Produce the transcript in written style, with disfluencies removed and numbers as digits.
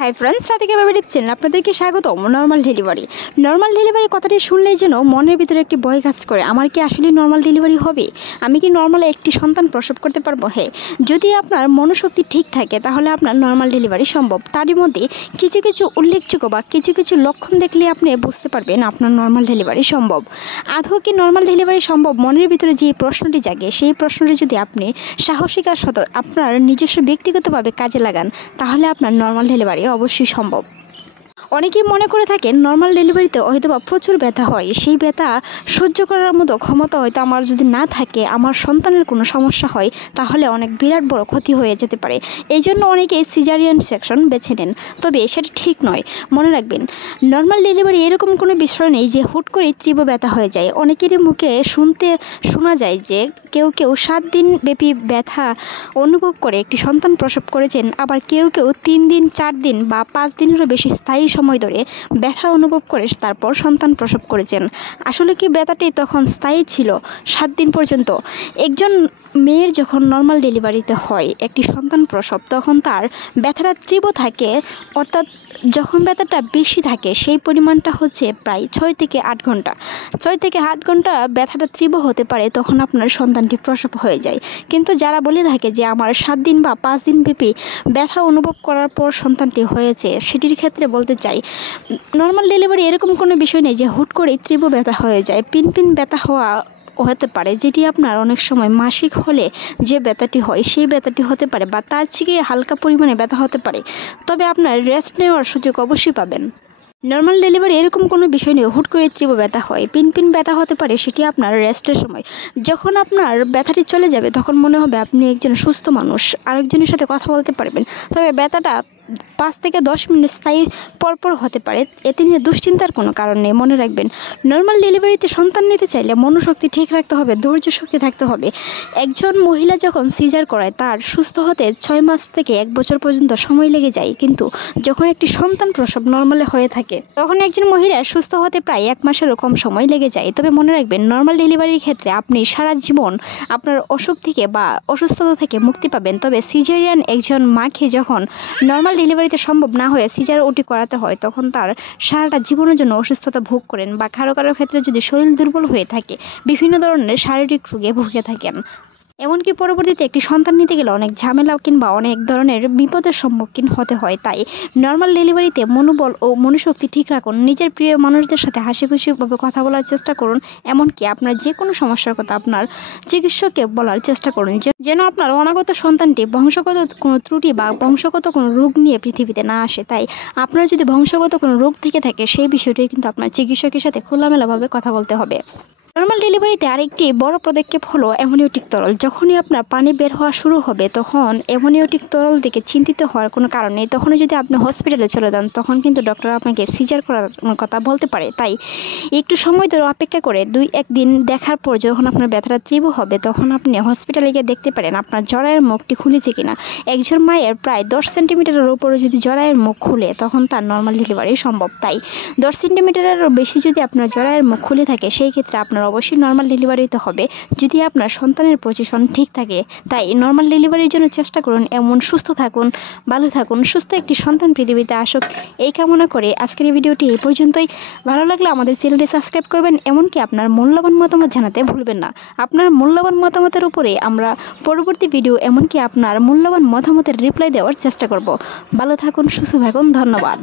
Hi friends, Radhika baby tips চ্যানেলে আপনাদেরকে স্বাগতম। নর্মাল ডেলিভারি কথাটি শুনলেই যেন মনের ভিতরে একটি ভয় কাজ করে। আমার কি আসলে নর্মাল ডেলিভারি হবে? আমি কি নর্মাল একটি সন্তান প্রসব করতে পারবো? হ্যাঁ, যদি আপনার মনোশক্তি ঠিক থাকে তাহলে আপনার নর্মাল ডেলিভারি সম্ভব। তারই মধ্যে কিছু কিছু উল্লেখযোগ্য বা কিছু কিছু লক্ষণ দেখলে আপনি বুঝতে পারবেন আপনার নর্মাল ডেলিভারি সম্ভব। আদৌ কি নর্মাল ডেলিভারি সম্ভব? মনের ভিতরে যে প্রশ্নটি জাগে, সেই প্রশ্নটি যদি আপনি সাহসিকার সাথে আপনার নিজস্ব ব্যক্তিগতভাবে কাজে লাগান তাহলে আপনার নর্মাল ডেলিভারি অবশ্যই সম্ভব। অনেকেই মনে করে থাকেন নর্মাল ডেলিভারিতে হয়তো বা প্রচুর ব্যথা হয়, সেই ব্যথা সহ্য করার মতো ক্ষমতা হয়তো আমার যদি না থাকে, আমার সন্তানের কোনো সমস্যা হয় তাহলে অনেক বিরাট বড় ক্ষতি হয়ে যেতে পারে। এই জন্য অনেকেই সিজারিয়ান সেকশন বেছে নেন, তবে সেটা ঠিক নয়। মনে রাখবেন, নর্মাল ডেলিভারি এরকম কোনো বিষয় নেই যে হুট করে তীব্র ব্যথা হয়ে যায়। অনেকেরই মুখে শোনা যায় যে কেউ কেউ 7 দিন ব্যাপী ব্যথা অনুভব করে একটি সন্তান প্রসব করেছেন, আবার কেউ কেউ 3 দিন 4 দিন বা 5 দিনেরও বেশি স্থায়ী সময় ধরে ব্যথা অনুভব করে তারপর সন্তান প্রসব করেছেন। আসলে কি ব্যথাটি তখন স্থায়ী ছিল 7 দিন পর্যন্ত? একজন মেয়ের যখন নর্মাল ডেলিভারিতে হয় একটি সন্তান প্রসব, তখন তার ব্যথাটা তীব্র থাকে, অর্থাৎ যখন ব্যথাটা বেশি থাকে সেই পরিমাণটা হচ্ছে প্রায় 6 থেকে 8 ঘন্টা। 6 থেকে 8 ঘন্টা ব্যথাটা তীব্র হতে পারে, তখন আপনার সন্তানটি প্রসব হয়ে যায়। কিন্তু যারা বলে থাকে যে আমার 7 দিন বা 5 দিন ব্যাপী ব্যথা অনুভব করার পর সন্তানটি হয়েছে, সেটির ক্ষেত্রে বলতে চাই নর্মাল ডেলিভারি এরকম কোনো বিষয় নেই যে হুট করে তীব্র ব্যথা হয়ে যায়। পিন ব্যথা হতে পারে, যেটি আপনার অনেক সময় মাসিক হলে যে ব্যথাটি হয় সেই ব্যথাটি হতে পারে, বা তার থেকে হালকা পরিমাণে ব্যথা হতে পারে। তবে আপনার রেস্ট নেওয়ার সুযোগ অবশ্যই পাবেন। নর্মাল ডেলিভারি এরকম কোনো বিষয় নেই হুট করে তীব্র ব্যথা হয়। পিন ব্যথা হতে পারে, সেটি আপনার রেস্টের সময়। যখন আপনার ব্যথাটি চলে যাবে তখন মনে হবে আপনি একজন সুস্থ মানুষ, আরেকজনের সাথে কথা বলতে পারবেন। তবে ব্যথাটা 5 থেকে 10 মিনিট স্থায়ী পরপর হতে পারে, এতে নিয়ে দুশ্চিন্তার কোনো কারণ নেই। মনে রাখবেন, নর্মাল ডেলিভারিতে সন্তান নিতে চাইলে মনোশক্তি ঠিক রাখতে হবে, ধৈর্য শক্তি থাকতে হবে। একজন মহিলা যখন সিজার করায় তার সুস্থ হতে 6 মাস থেকে 1 বছর পর্যন্ত সময় লেগে যায়, কিন্তু যখন একটি সন্তান প্রসব নর্মালে হয়ে থাকে তখন একজন মহিলা সুস্থ হতে প্রায় 1 মাসেরও কম সময় লেগে যায়। তবে মনে রাখবেন, নর্মাল ডেলিভারির ক্ষেত্রে আপনি সারা জীবন আপনার অসুখ থেকে বা অসুস্থতা থেকে মুক্তি পাবেন। তবে সিজারিয়ান একজন মাকে যখন নর্মাল ডেলিভারিতে সম্ভব না হয়ে সিজার ওটি করাতে হয়, তখন তার সারাটা জীবনের জন্য অসুস্থতা ভোগ করেন, বা কারো কারো ক্ষেত্রে যদি শরীর দুর্বল হয়ে থাকে বিভিন্ন ধরনের শারীরিক রোগে ভুগে থাকেন। এমনকি পরবর্তীতে একটি সন্তান নিতে গেলে অনেক ঝামেলা কিংবা অনেক ধরনের বিপদের সম্মুখীন হতে হয়। তাই নর্মাল ডেলিভারিতে মনোবল ও মনোশক্তি ঠিক রাখুন, নিজের প্রিয় মানুষদের সাথে হাসি খুশিভাবে কথা বলার চেষ্টা করুন। এমনকি আপনার যে কোনো সমস্যার কথা আপনার চিকিৎসককে বলার চেষ্টা করুন, যেন আপনার অনাগত সন্তানটি বংশগত কোনো ত্রুটি বা বংশগত কোনো রোগ নিয়ে পৃথিবীতে না আসে। তাই আপনার যদি বংশগত কোনো রোগ থেকে থাকে সেই বিষয়টি কিন্তু আপনার চিকিৎসকের সাথে খোলামেলাভাবে কথা বলতে হবে। নর্মাল ডেলিভারিতে আরেকটি বড় পদক্ষেপ হলো অ্যামনিওটিক তরল। যখনই আপনার পানি বের হওয়া শুরু হবে তখন অ্যামনিওটিক তরল দিকে চিন্তিত হওয়ার কোনো কারণ নেই। তখনই যদি আপনি হসপিটালে চলে যান তখন কিন্তু ডক্টর আপনাকে সিজার করার কথা বলতে পারে। তাই একটু সময় ধরে অপেক্ষা করে 2-1 দিন দেখার পর যখন আপনার ব্যথাটা তীব্র হবে তখন আপনি হসপিটালে গিয়ে দেখতে পারেন আপনার জরায়ের মুখটি খুলেছে কিনা। একজন মায়ের প্রায় 10 সেন্টিমিটারের উপরে যদি জরায়ের মুখ খুলে তখন তার নর্মাল ডেলিভারি সম্ভব। তাই 10 সেন্টিমিটারেরও বেশি যদি আপনার জরায়ের মুখ খুলে থাকে সেই ক্ষেত্রে আপনার অবশ্যই নর্মাল ডেলিভারিতে হবে, যদি আপনার সন্তানের পজিশন ঠিক থাকে। তাই নর্মাল ডেলিভারির জন্য চেষ্টা করুন। এমন সুস্থ থাকুন, ভালো থাকুন, সুস্থ একটি সন্তান পৃথিবীতে আসুক এই কামনা করে আজকের এই ভিডিওটি এই পর্যন্তই। ভালো লাগলে আমাদের চ্যানেলটি সাবস্ক্রাইব করবেন, এমনকি আপনার মূল্যবান মতামত জানাতে ভুলবেন না। আপনার মূল্যবান মতামতের উপরে আমরা পরবর্তী ভিডিও এমনকি আপনার মূল্যবান মতামতের রিপ্লাই দেওয়ার চেষ্টা করব। ভালো থাকুন, সুস্থ থাকুন, ধন্যবাদ।